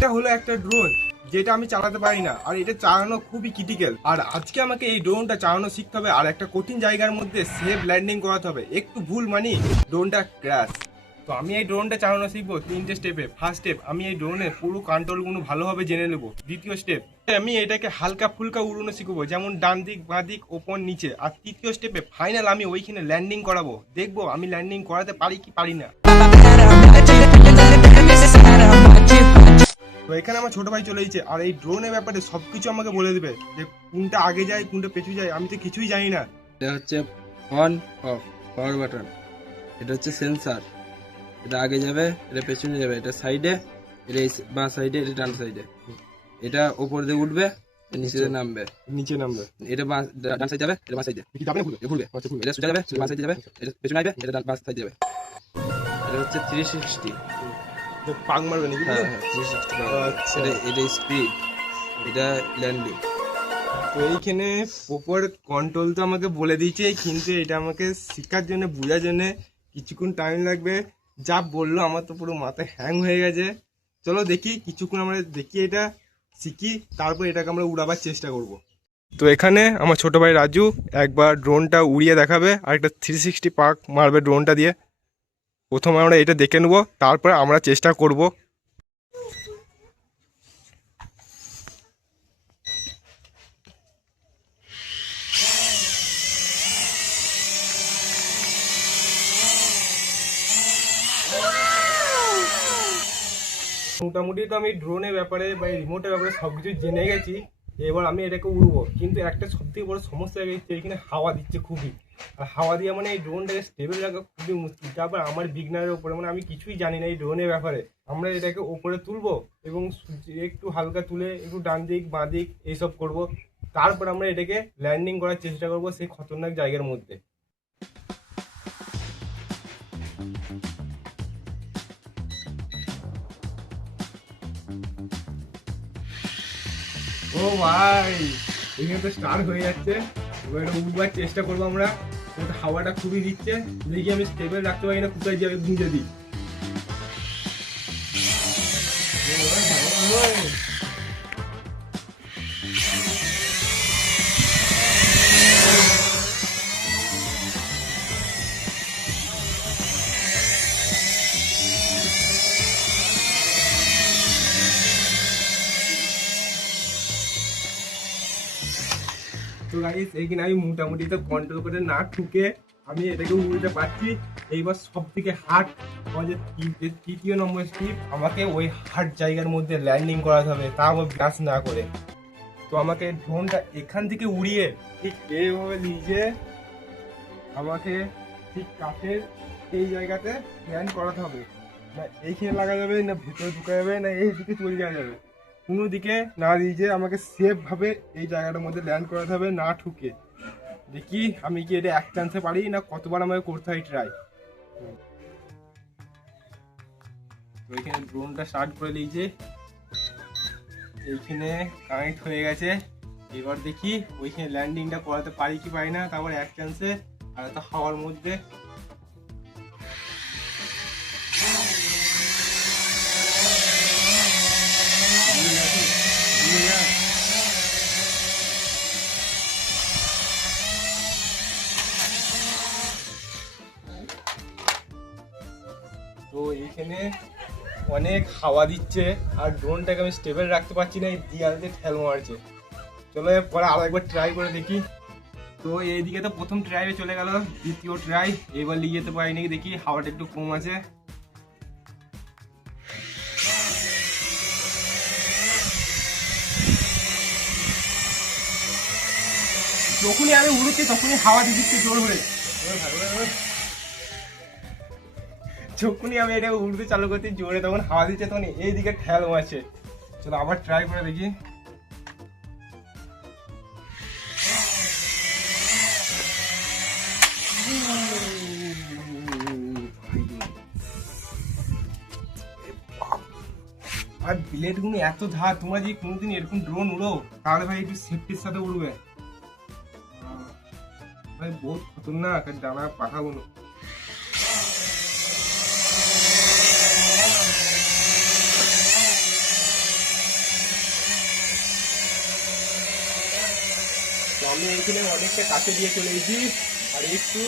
এটা হলো একটা ড্রোন যেটা আমি চালাতে পারি না, আর এটা চালানো খুবই ক্রিটিক্যাল। আর আজকে আমাকে এই ড্রোনটা চালানো শিখতে হবে, আর একটা কঠিন জায়গার মধ্যে সেফ ল্যান্ডিং করাতে হবে। একটু ভুল মানি ড্রোনটা ক্র্যাশ। তো আমি এই ড্রোনটা চালানো শিখবো 3টে স্টেপে। ফার্স্ট স্টেপ, আমি এই ড্রোনের পুরো কন্ট্রোলগুলো ভালোভাবে জেনে নেবো। দ্বিতীয় স্টেপ, আমি এটাকে হালকা ফুলকা উড়ানো শিখবো, যেমন ডান দিক বাঁ দিক ওপর নিচে। আর তৃতীয় স্টেপে ফাইনাল আমি ওইখানে ল্যান্ডিং করাবো, দেখবো আমি ল্যান্ডিং করাতে পারি কি পারি না। তো এখানে আমার ছোট ভাই চলে এসেছে, আর এই ড্রোনের ব্যাপারে সবকিছু আমাকে বলে দেবে, যে কোনটা আগে যায় কোনটা পেছু যায়, আমি তো কিছুই জানি না। এটা হচ্ছে অন অফ পাওয়ার বাটন, এটা হচ্ছে সেন্সার, এটা আগে যাবে এটা পেছনে যাবে, এটা সাইডে, এটা বাঁ সাইডে, এটা ডান সাইডে, এটা উপর দিয়ে উঠবে নিচে দিয়ে নামবে, নিচে নামবে। এটা ডান সাইড যাবে, এটা বাঁ সাইডে কি যাবে না ঘুরবে? ঘুরবে, আচ্ছা, ঘুরবে। এটা সোজা যাবে বাঁ সাইডে যাবে, এটা পেছনে আসবে, এটা বাঁ সাইডে যাবে। এটা হচ্ছে 360। তো পাক মারবে নাকি? হ্যাঁ হ্যাঁ 360। আচ্ছা। এটা স্পিড, এটা ল্যান্ডিং। তো এইখানে প্রপার কন্ট্রোল তো আমাকে বলে দিয়েছে, কিন্তু এটা আমাকে শেখার জন্য বোঝার জন্য কিছুক্ষণ টাইম লাগবে। যা বললো আমার তো পুরো মাথায় হ্যাং হয়ে গেছে। চলো দেখি, কিছুক্ষণ আমরা দেখি, এটা শিখি, তারপর এটাকে আমরা উড়াবার চেষ্টা করব। তো এখানে আমার ছোট ভাই রাজু একবার ড্রোনটা উড়িয়ে দেখাবে, আর একটা 360 পাক মারবে ড্রোনটা দিয়ে। প্রথমে আমরা এটা দেখে নেবো, তারপর আমরা চেষ্টা করব। মোটামুটি তো আমি ড্রোনের ব্যাপারে বা রিমোটের ব্যাপারে সব কিছু জেনে গেছি। এবার আমি এটাকে উড়বো, কিন্তু একটা সবথেকে বড় সমস্যা হয়ে গেছে, এখানে হাওয়া দিচ্ছে খুবই। আর হাওয়া দিয়ে মানে এই ড্রোনটাকে স্টেবল রাখা খুবই মুশকিল। তারপর আমার বিগনারের উপরে, মানে আমি কিছুই জানি না এই ড্রোনের ব্যাপারে। আমরা এটাকে ওপরে তুলবো এবং একটু হালকা তুলে একটু ডান দিক বাঁ দিক এইসব করবো। তারপর আমরা এটাকে ল্যান্ডিং করার চেষ্টা করবো সেই খতরনাক জায়গার মধ্যে। ও ভাই, এখানে তো স্টার্ট হয়ে যাচ্ছে। এবার এটা উঠবার চেষ্টা করবো আমরা। ওটা হাওয়াটা খুবই দিচ্ছে, দেখি আমি স্টেবল রাখতে পারি না, কোথায় যাবে গুঁজে দিই। তো গাইস, এইখানে আমি মোটামুটি তো কন্ট্রোল করে না ঠুকে আমি এটাকে উড়তে পারছি। এইবার সব থেকে হার্ড, আমাদের তৃতীয় নম্বর স্টেপ, আমাকে ওই হার্ড জায়গার মধ্যে ল্যান্ডিং করাতে হবে, তা আমার ব্রাশ না করে। তো আমাকে ড্রোনটা এখান থেকে উড়িয়ে ঠিক এইভাবে নিয়ে আমাকে ঠিক কাঠের এই জায়গাতে ল্যান্ড করাতে হবে। না এইখানে লাগা যাবে, না ভেতরে ঢুকা যাবে, না এই দিকে চলে যাওয়া যাবে। কোনো দিকে না দিয়ে আমাকে সেফভাবে এই জায়গাটার মধ্যে ল্যান্ড করাতে হবে, না ঠুকে। দেখি আমি কি এটা এক চান্সে পারি, না কতবার আমাকে করতে হয় ট্রাই। তো এখানে ড্রোনটা স্টার্ট করে দিয়েছে, এইখানে কানেক্ট হয়ে গেছে। এবার দেখি ওইখানে ল্যান্ডিংটা করাতে পারি কি পারি না। তারপর এক চান্সে আর একটা হাওয়ার মধ্যে তো এইখানে অনেক হাওয়া দিচ্ছে, আর ড্রোনটাকে আমি স্টেবল রাখতে পারছি না, এই দিয়ালতে ঠেল মারছে। চলো পরে আরো একবার ট্রাই করে দেখি। তো এইদিকে তো প্রথম ট্রাইয়ে চলে গেল, দ্বিতীয় ট্রাই এবার নিয়ে যেতে পারি নাকি দেখি, হাওয়াটা একটু কম আছে। যখনই আমি উড়ুচ্ছি তখনই হাওয়া দিয়ে দিচ্ছে জোর হয়ে। যখনই আমি এটা উড়তে চালু করছি জোরে, তখন হাওয়া দিচ্ছে, তখন এইদিকে ঠেল মারছে। চলো আবার ট্রাই করে দেখি। আর বিলেট গুলো এত ধার, তোমরা যদি কোনোদিন এরকম ড্রোন উড়ো তাহলে ভাই একটু সেফটির সাথে উড়বে ভাই, বহুত খতরনাক। আর ডানা পাখাগুলো আমি এইখানে অনেকটা কাছে দিয়ে চলে এসেছি, আর একটু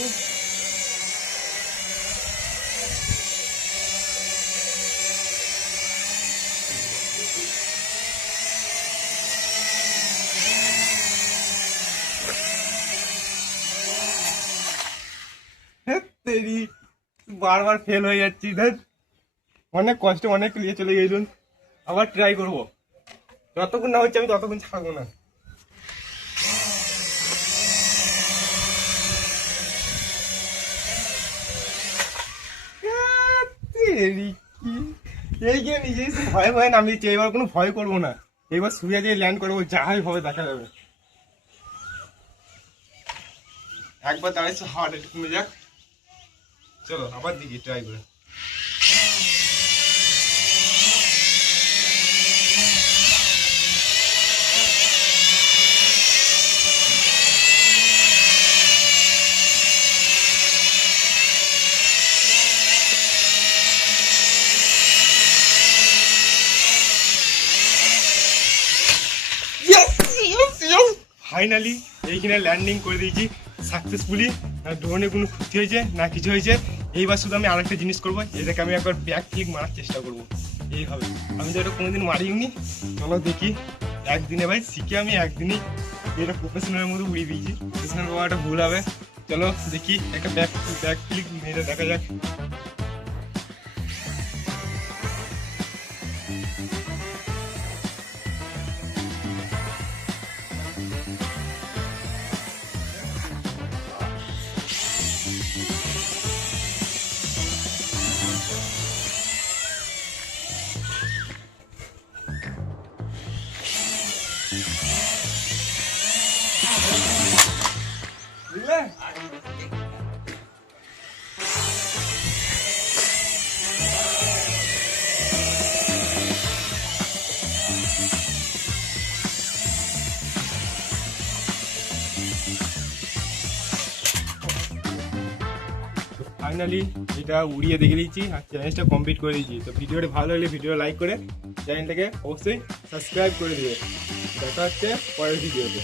তেরি বারবার ফেল হয়ে যাচ্ছি, ধর অনেক কষ্ট অনেক নিয়ে চলে গেলুন, আবার ট্রাই করবো, যতক্ষণ না হচ্ছে আমি ততক্ষণ ছাড়বো না। এইখানে নিজেই ভয়ে ভয়ে নামিয়েছি, এবার কোনো ভয় করবো না, এবার শুয়ে দিয়ে ল্যান্ড করবো, যা হয় ভাবে দেখা যাবে। একবার দাঁড়াইছে, হাওয়াটা একটু কমে যাক, চলো আবার দেখি ট্রাই করে। ফাইনালি এইখানে ল্যান্ডিং করে দিয়েছি সাকসেসফুলি, না ড্রোনে কোনো ক্ষতি হয়েছে না কিছু হয়েছে। এইবার শুধু আমি আরেকটা জিনিস করবো, এটাকে আমি একবার ব্যাক ফ্লিক মারার চেষ্টা করবো এইভাবে। আমি তো এটা কোনোদিন মারিনি, চলো দেখি একদিনে ভাই শিখে আমি একদিনই এটা প্রফেশনালের মধ্যে উড়িয়ে দিয়েছি। প্রফেশনাল বাবা একটা ভুল হবে, চলো দেখি একটা ব্যাক ফ্লিক মেরে দেখা যাক। বুঝলে? ফাইনালি এটা উড়িয়ে দেখে দিয়েছি আর চ্যালেঞ্জটা কমপ্লিট করে দিয়েছি। তো ভিডিওটা ভালো লাগলে ভিডিও লাইক করে চ্যানেলটাকে অবশ্যই সাবস্ক্রাইব করে দিবে। দেখা হচ্ছে পরের ভিডিওতে।